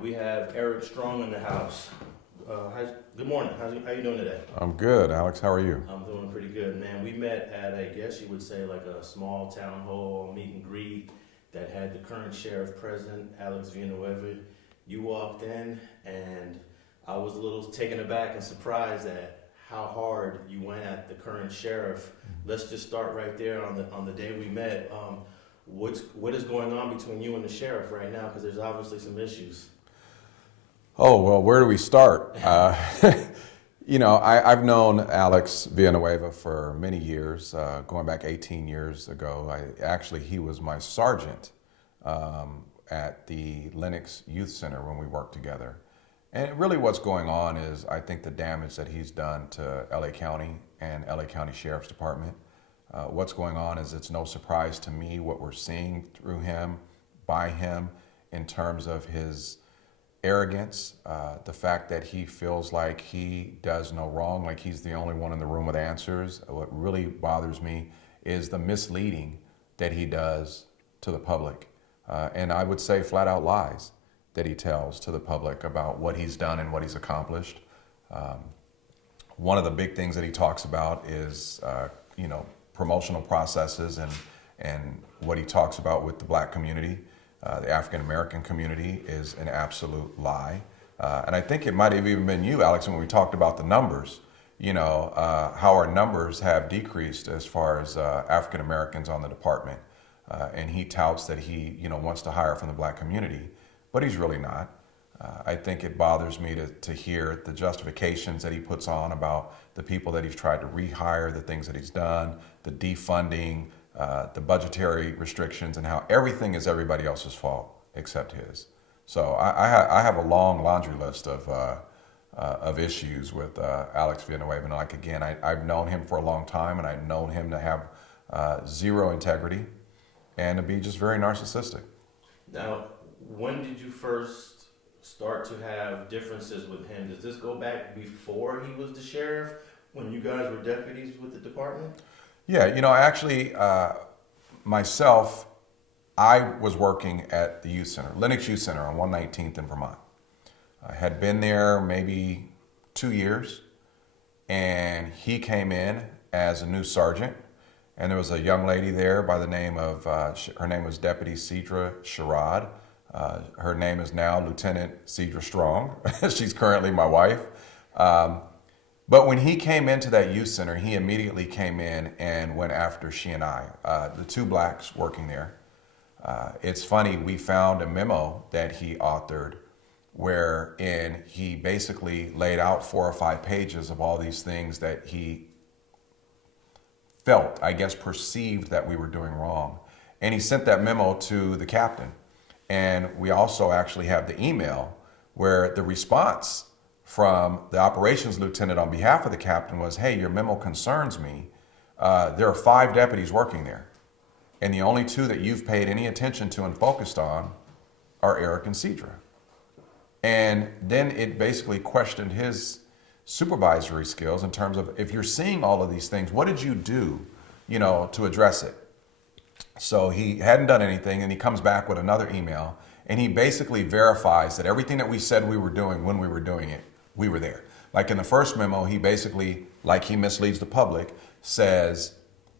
We have Eric Strong in the house. Good morning. How you doing today? I'm good, Alex. How are you? I'm doing pretty good, man. We met at, I guess you would say, like a small town hall meet and greet that had the current sheriff present, Alex Villanueva. You walked in, and I was a little taken aback and surprised at how hard you went at the current sheriff. Let's just start right there on the day we met. What is going on between you and the sheriff right now? Because there's obviously some issues. Oh, well, where do we start? I've known Alex Villanueva for many years, going back 18 years ago. He was my sergeant at the Lenox Youth Center when we worked together. And really what's going on is I think the damage that he's done to LA County and LA County Sheriff's Department. What's going on is it's no surprise to me what we're seeing through him, by him, in terms of his arrogance, the fact that he feels like he does no wrong, like he's the only one in the room with answers. What really bothers me is the misleading that he does to the public. And I would say flat out lies that he tells to the public about what he's done and what he's accomplished. One of the big things that he talks about is, promotional processes and what he talks about with the black community. The African American community is an absolute lie. And I think it might have even been you, Alex, when we talked about the numbers, how our numbers have decreased as far as African Americans on the department. And he touts that he, wants to hire from the black community, but he's really not. I think it bothers me to hear the justifications that he puts on about the people that he's tried to rehire, the things that he's done, the defunding, the budgetary restrictions, and how everything is everybody else's fault except his. So I have a long laundry list of issues with Alex Villanueva. And I've known him for a long time, and I've known him to have zero integrity and to be just very narcissistic. Now, when did you first start to have differences with him? Does this go back before he was the sheriff, when you guys were deputies with the department? Yeah, myself, I was working at the youth center, Lenox Youth Center on 119th in Vermont. I had been there maybe 2 years, and he came in as a new sergeant, and there was a young lady there by the name of, her name was Deputy Cedra Sherrod. Her name is now Lieutenant Cedra Strong. She's currently my wife. But when he came into that youth center, he immediately came in and went after she and I, the two blacks working there. It's funny, we found a memo that he authored wherein he basically laid out 4 or 5 pages of all these things that he felt, perceived that we were doing wrong. And he sent that memo to the captain. And we also actually have the email where the response from the operations lieutenant on behalf of the captain was, hey, your memo concerns me. There are 5 deputies working there. And the only 2 that you've paid any attention to and focused on are Eric and Cedra. And then it basically questioned his supervisory skills in terms of, if you're seeing all of these things, what did you do, to address it? So he hadn't done anything, and he comes back with another email, and he basically verifies that everything that we said we were doing when we were doing it, we were there. Like in the first memo, he basically, like he misleads the public, says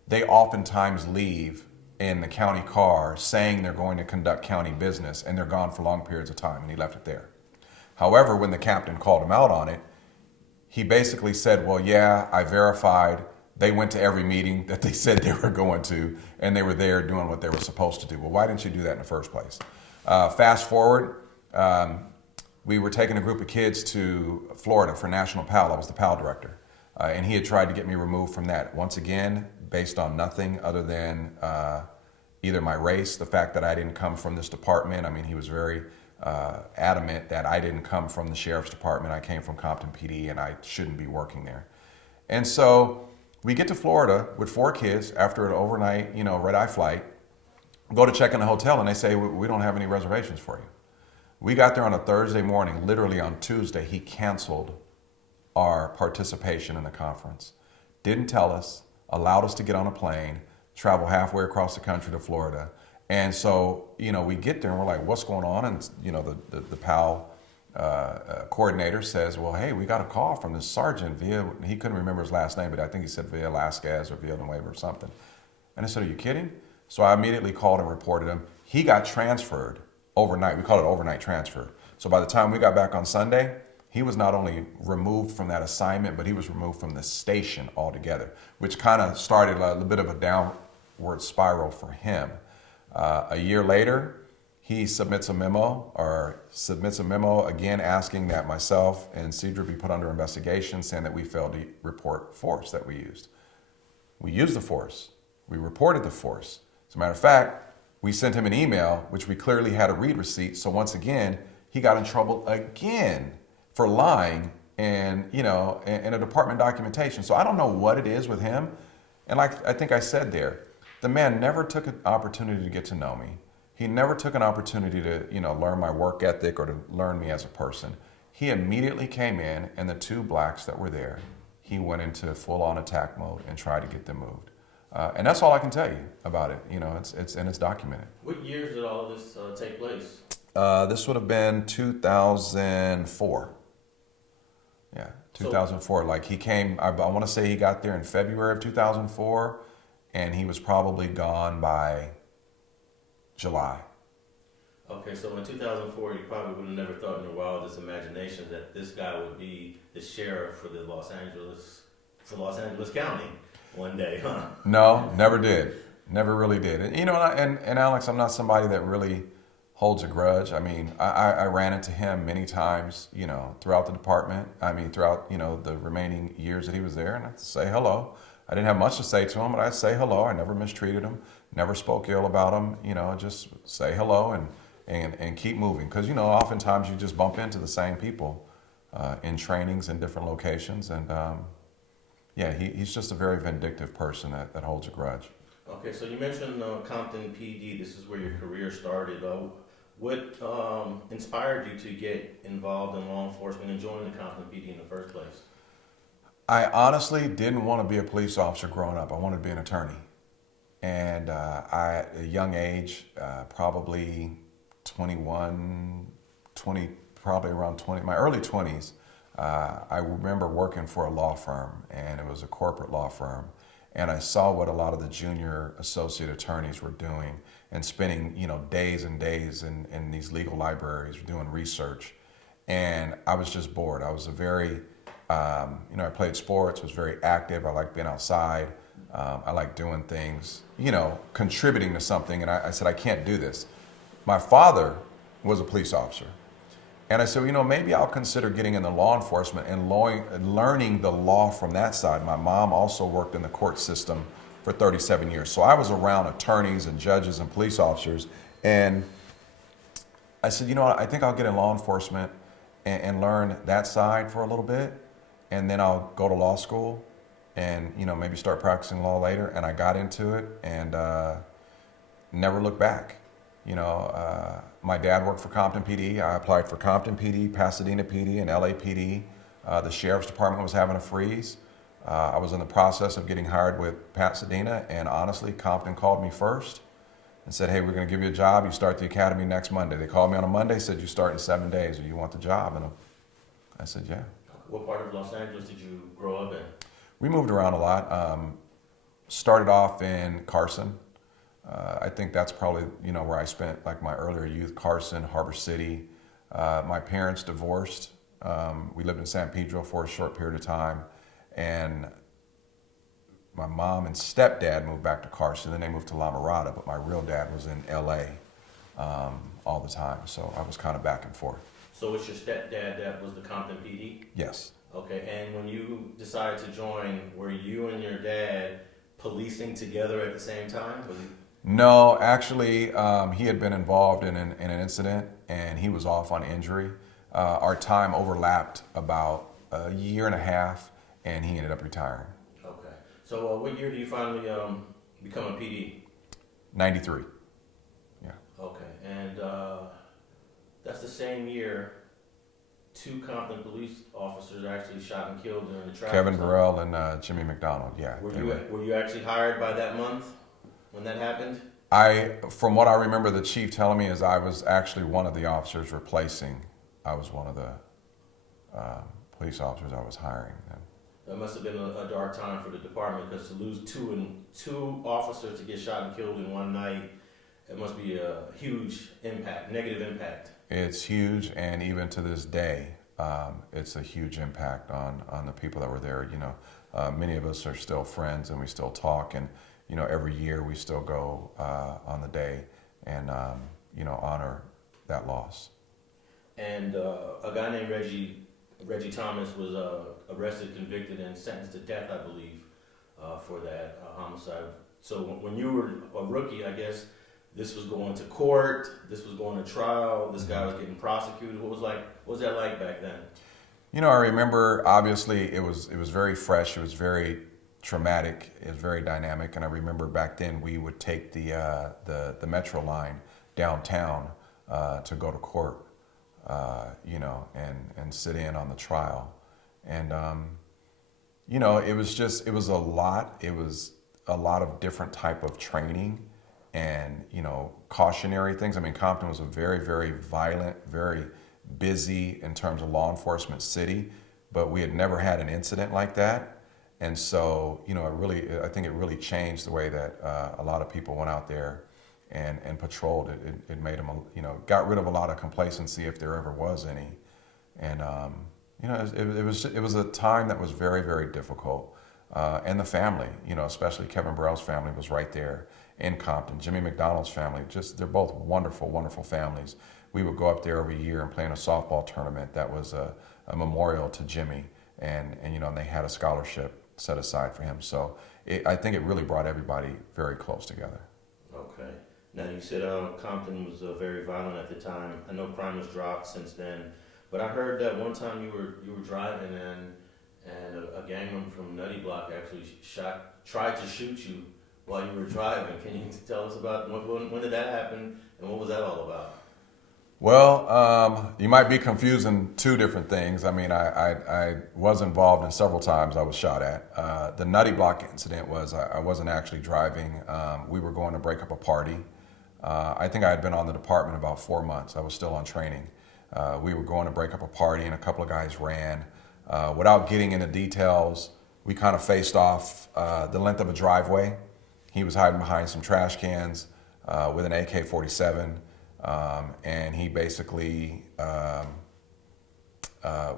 they oftentimes leave in the county car saying they're going to conduct county business, and they're gone for long periods of time, and he left it there. However, when the captain called him out on it, he basically said, well, yeah, I verified. They went to every meeting that they said they were going to, and they were there doing what they were supposed to do. Well, why didn't you do that in the first place? Fast forward, we were taking a group of kids to Florida for National PAL. I was the PAL director. And he had tried to get me removed from that. Once again, based on nothing other than either my race, the fact that I didn't come from this department. I mean, he was very adamant that I didn't come from the sheriff's department. I came from Compton PD, and I shouldn't be working there. And so we get to Florida with 4 kids after an overnight, red-eye flight, go to check in a hotel, and they say, we don't have any reservations for you. We got there on a Thursday morning. Literally on Tuesday, he canceled our participation in the conference. Didn't tell us, allowed us to get on a plane, travel halfway across the country to Florida, And so, we get there and we're like, what's going on? And, the PAL coordinator says, well, hey, we got a call from this sergeant he couldn't remember his last name, but I think he said Velasquez or Villanueva or something. And I said, are you kidding? So I immediately called and reported him. He got transferred overnight. We call it overnight transfer. So by the time we got back on Sunday, he was not only removed from that assignment, but he was removed from the station altogether, which kind of started a little bit of a downward spiral for him. A year later, he submits a memo again asking that myself and Cedra be put under investigation, saying that we failed to report force that we used. We used the force. We reported the force. As a matter of fact, we sent him an email, which we clearly had a read receipt. So once again, he got in trouble again for lying and, in a department documentation. So I don't know what it is with him. And like I think I said there, the man never took an opportunity to get to know me. He never took an opportunity to, learn my work ethic or to learn me as a person. He immediately came in, and the two blacks that were there, he went into full-on attack mode and tried to get them moved. And that's all I can tell you about it. It's documented. What years did all of this take place? This would have been 2004. Yeah, 2004. Like he came, I want to say he got there in February of 2004, and he was probably gone by July. Okay, so in 2004, you probably would have never thought in your wildest imagination that this guy would be the sheriff for Los Angeles County one day, huh? No, never did. Never really did. And, and Alex, I'm not somebody that really holds a grudge. I mean, I ran into him many times, throughout the department. I mean, throughout, the remaining years that he was there, and I'd say hello. I didn't have much to say to him, but I'd say hello. I never mistreated him, never spoke ill about him, just say hello and keep moving. Because, oftentimes you just bump into the same people in trainings in different locations. And, he's just a very vindictive person that holds a grudge. Okay, so you mentioned Compton PD. This is where your career started. What inspired you to get involved in law enforcement and join the Compton PD in the first place? I honestly didn't want to be a police officer growing up. I wanted to be an attorney. And at a young age, probably 21, 20, probably around 20, my early 20s, I remember working for a law firm, and it was a corporate law firm. And I saw what a lot of the junior associate attorneys were doing and spending, days and days in these legal libraries doing research. And I was just bored. I was a very, I played sports, was very active. I liked being outside. I liked doing things, contributing to something. And I said, I can't do this. My father was a police officer. And I said, maybe I'll consider getting into law enforcement and learning the law from that side. My mom also worked in the court system for 37 years. So I was around attorneys and judges and police officers. And I said, I think I'll get in law enforcement and learn that side for a little bit. And then I'll go to law school and, maybe start practicing law later. And I got into it and never looked back. My dad worked for Compton PD. I applied for Compton PD, Pasadena PD, and LAPD. The sheriff's department was having a freeze. I was in the process of getting hired with Pasadena, and honestly, Compton called me first and said, hey, we're going to give you a job. You start the academy next Monday. They called me on a Monday, said, you start in 7 days. Do you want the job? And I said, yeah. What part of Los Angeles did you grow up in? We moved around a lot. Started off in Carson. I think that's probably, where I spent like my earlier youth, Carson, Harbor City. My parents divorced. We lived in San Pedro for a short period of time. And my mom and stepdad moved back to Carson. Then they moved to La Mirada, but my real dad was in LA all the time. So I was kind of back and forth. So it's your stepdad that was the Compton PD? Yes. Okay, and when you decided to join, were you and your dad policing together at the same time? No, actually, he had been involved in an incident, and he was off on injury. Our time overlapped about a year and a half, and he ended up retiring. Okay. So what year did you finally become a PD? 93. Yeah. Okay, and that's the same year 2 Compton police officers actually shot and killed during the traffic Kevin stop. Burrell and Jimmy McDonald, yeah. Were you actually hired by that month when that happened? From what I remember, the chief telling me is I was actually one of the officers replacing. I was one of the police officers I was hiring then. That must have been a dark time for the department, because to lose two officers to get shot and killed in one night, it must be a huge impact, negative impact. It's huge, and even to this day, it's a huge impact on the people that were there. You know, many of us are still friends, and we still talk, and you know, every year we still go on the day and you know, honor that loss. And a guy named Reggie Thomas was arrested, convicted, and sentenced to death, I believe, for that homicide. So when you were a rookie, I guess this was going to court, this was going to trial, this guy was getting prosecuted. What was that like back then? You know, I remember, obviously it was very fresh, it was very traumatic, it was very dynamic, and I remember back then we would take the metro line downtown to go to court, you know, and sit in on the trial. And you know, it was a lot of different type of training and, you know, cautionary things. I mean, Compton was a very, very violent, very busy in terms of law enforcement city, but we had never had an incident like that. And so, you know, I think it really changed the way that a lot of people went out there and patrolled it. It made them, you know, got rid of a lot of complacency if there ever was any. And, you know, it was a time that was very, very difficult. And the family, you know, especially Kevin Burrell's family was right there in Compton. Jimmy McDonald's family, they're both wonderful, wonderful families. We would go up there every year and play in a softball tournament that was a memorial to Jimmy. And you know, and they had a scholarship set aside for him. So I think it really brought everybody very close together. Okay. Now you said Compton was very violent at the time. I know crime has dropped since then, but I heard that one time you were driving and a gang member from Nutty Block actually tried to shoot you while you were driving. Can you tell us about when did that happen and what was that all about? Well, you might be confusing two different things. I mean, I was involved in several times I was shot at. The Nutty Block incident was I wasn't actually driving. We were going to break up a party. I think I had been on the department about 4 months. I was still on training. We were going to break up a party and a couple of guys ran. Without getting into details, we kind of faced off the length of a driveway. He was hiding behind some trash cans with an AK-47. And he basically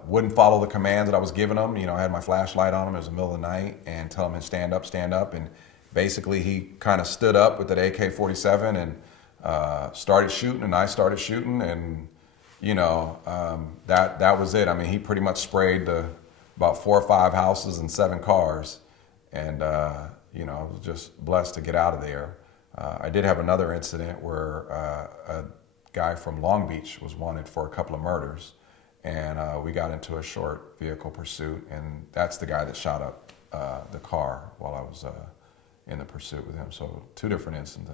wouldn't follow the commands that I was giving him. You know, I had my flashlight on him. It was the middle of the night, and telling him to stand up, stand up. And basically, he kind of stood up with that AK-47 and started shooting, and I started shooting, and you know, that was it. I mean, he pretty much sprayed about 4 or 5 houses and 7 cars, and you know, I was just blessed to get out of there. I did have another incident where a guy from Long Beach was wanted for a couple of murders, and we got into a short vehicle pursuit, and that's the guy that shot up the car while I was in the pursuit with him. So 2 different incidents.